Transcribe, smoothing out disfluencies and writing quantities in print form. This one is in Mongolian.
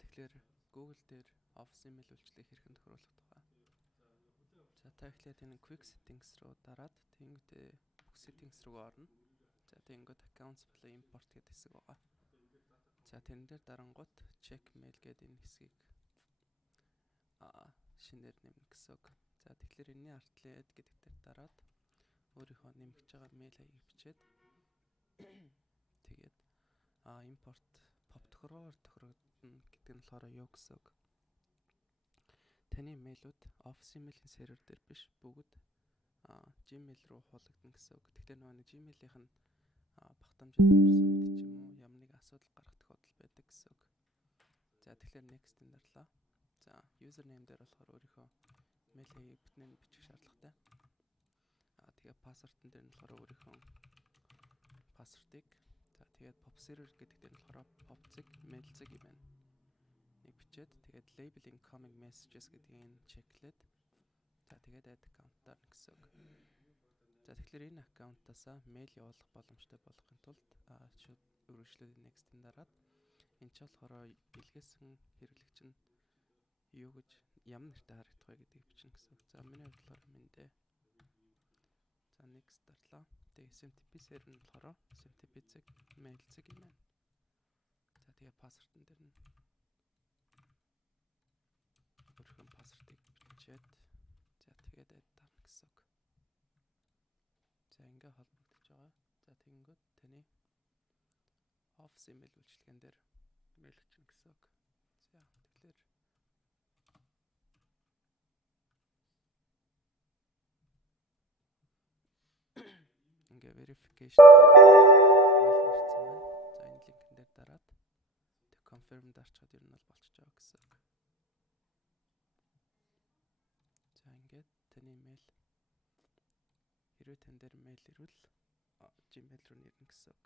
тэгэхээр Google дээр Office email үйлчлэгийг хэрхэн тохируулах тухай. За та эхлээд энэ Quick Settings руу дараад тэгэнгүүтээ бүх settings руу орно. За тэгэнгүүт Accounts болон Import гэдэг хэсэг байгаа. За тэрэн дээр дарангуут Check Mail гэдэг энэ хэсгийг шинээр нэмнэ гэсэн үг. За тэгэхээр энэний артлын add гэдэг дээр дараад өөрийнхөө нэмэгдэж байгаа mail хаягийг бичээд тэгээд import pop тохирогдно гэдэг нь болохоор юу гэсэн үг. Таны мэйлүүд Office email-ийн сервер дээр биш бүгд Gmail руу хуулагдана гэсэн үг. Тэгэхээр нөгөө Gmail-ийнх нь багтаамжинд өөрсөн үед ч юм уу ямар нэг асуудал гарах тохиолдол байдаг гэсэн үг. За тэгэхээр next-ийн дарлаа. За username дээр болохоор өөрийнхөө mail хаягийг бичих шаардлагатай. Тэгээд password-ын дээр нь болохоор өөрийнхөө password-ыг тэгээд pop server гэдэг дээр нь болохоор pop-зэг, mail-зэг юм байна. Нэг бичээд тэгээд label incoming messages гэдгийг чеклээд за тэгээд add account дарна гэсэн үг. За тэгэхээр энэ аккаунтаасаа mail явуулах боломжтой болгохын тулд шууд үргэлжлүүлээд next-ийн дараад энэ ч болохоор илгээсэн хэрэглэгч нь юу гэж ямар нэртэй харагдах вэ гэдгийг бичнэ гэсэн үг. За миний хувьд болохоор мэндэ. За next дарлаа. Тэгээ SMTP сервер нь болохоор SMTP-зэг, mail-зэг юм байна. За тэгээ password-ын дээр нь өөрийнхөө password-ыг бичээд за тэгээд add дарна гэсэн үг. За ингээ холбогдож байгаа. За тэгэнгүүт таны Office email үйлчилгаан дээр mail өчнө гэсэн үг. За тэгэхээр ингээ verification mail ирсэн байна. За энэ линкэн дээр дараад тэг confirm дарчаад ер нь бол болчихж байгаа гэсэн үг. За ингээд таны mail хэрвээ тань дээр mail ирвэл Gmail руу нэрнэ гэсэн үг.